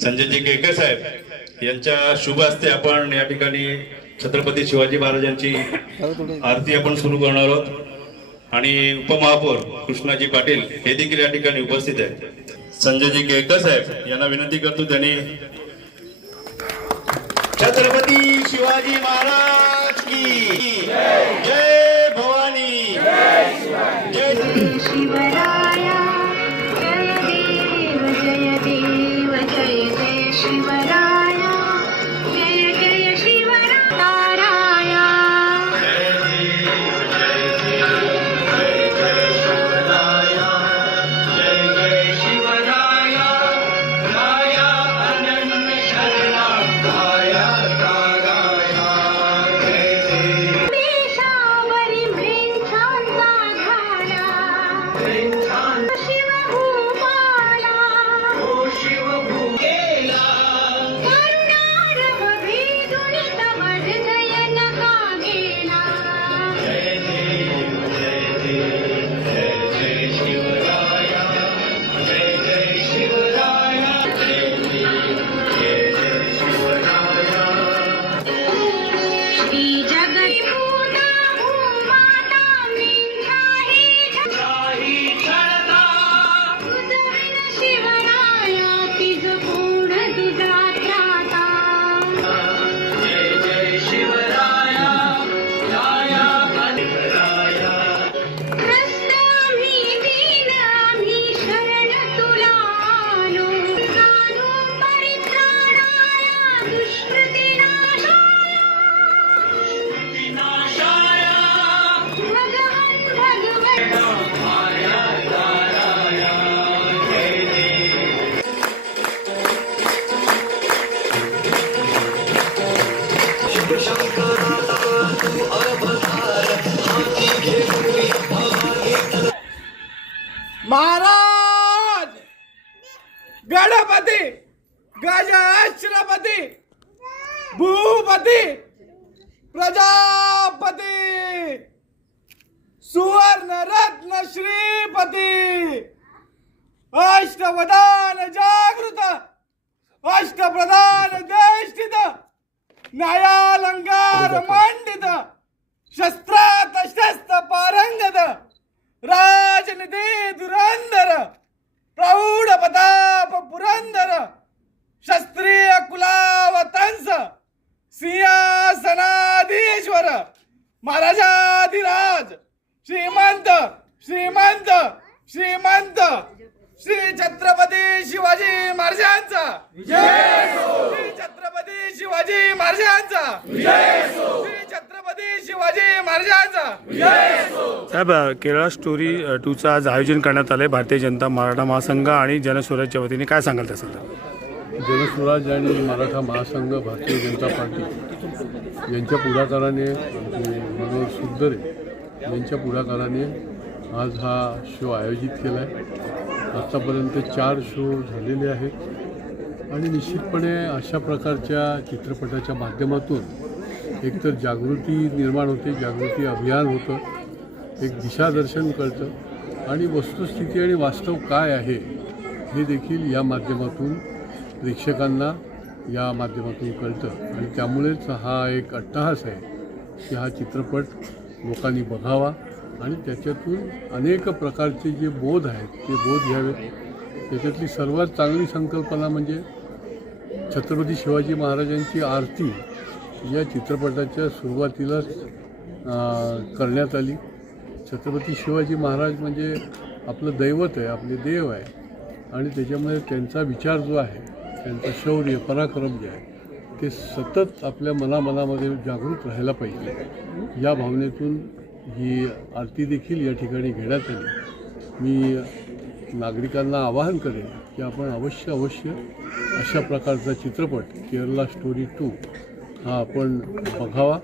संजयजी केळकर साहेब यांच्या शुभ हस्ते आपण या ठिकाणी छत्रपती शिवाजी महाराजांची आरती आपण सुरू करणार आहोत आणि उपमहापौर कृष्णाजी पाटील हे देखील या ठिकाणी उपस्थित आहेत। संजयजी केळकर साहेब यांना विनंती करतो त्यांनी छत्रपती शिवाजी महाराज की जय भवानी जय शिवराया जय देव जय जय शिवराया जय जय शिवराया महाराज गणपती गजश्रपती भूपती प्रजापती सुवर्ण रत्न श्रीपती अष्टवदान जागृत अष्टप्रधान देष्टित न्यायालंकार मंडित शस्त्रात शस्त्र पारंगत राजनिधी धुरंधर प्रौढ प्रताप पुरंदर क्षत्रिय कुलावतंस सिंहासनाधीश्वर महाराजाधिराज श्रीमंत श्रीमंत श्रीमंत श्री छत्रपती शिवाजी महाराजांचा श्री छत्रपती शिवाजी महाराजांचा श्री छत्रपती शिवाजी महाराजांचा साहेब, केरळ स्टोरी 2चं आज आयोजन करण्यात आलं आहे भारतीय जनता मराठा महासंघ आणि जनस्वराजच्या वतीने, काय सांगाल त्याचं? जनस्वराज आणि मराठा महासंघ भारतीय जनता पार्टी यांच्या पुढाकाराने मनोहर सुद्दरे यांच्या पुढाकाराने आज हा शो आयोजित केला आहे। आत्तापर्यंत 4 शो झालेले आहेत आणि निश्चितपणे अशा प्रकारच्या चित्रपटाच्या माध्यमातून एकतर जागृती निर्माण होते, जागृती अभियान होतं, एक दिशादर्शन कळतं आणि वस्तुस्थिती आणि वास्तव काय आहे हे देखील या माध्यमातून प्रेक्षकांना या माध्यमातून कळतं आणि त्यामुळेच हा एक अट्टहास आहे की हा चित्रपट लोकांनी बघावा आणि त्याच्यातून अनेक प्रकारचे जे बोध आहेत ते बोध घ्यावेत। त्याच्यातली सर्वात चांगली संकल्पना म्हणजे छत्रपती शिवाजी महाराजांची आरती या चित्रपटाच्या सुरुवातीलाच करण्यात आली। छत्रपती शिवाजी महाराज म्हणजे आपलं दैवत आहे, आपले देव आहे आणि त्याच्यामुळे त्यांचा विचार जो आहे, त्यांचं शौर्य पराक्रम जे आहे ते सतत आपल्या मनामध्ये जागृत राहायला पाहिजे। या भावनेतून ही आरती देखील या ठिकाणी घेण्यात आली। मी नागरिकांना आवाहन करेन की आपण अवश्य अशा प्रकारचा चित्रपट केरला स्टोरी 2 हा आपण बघावा।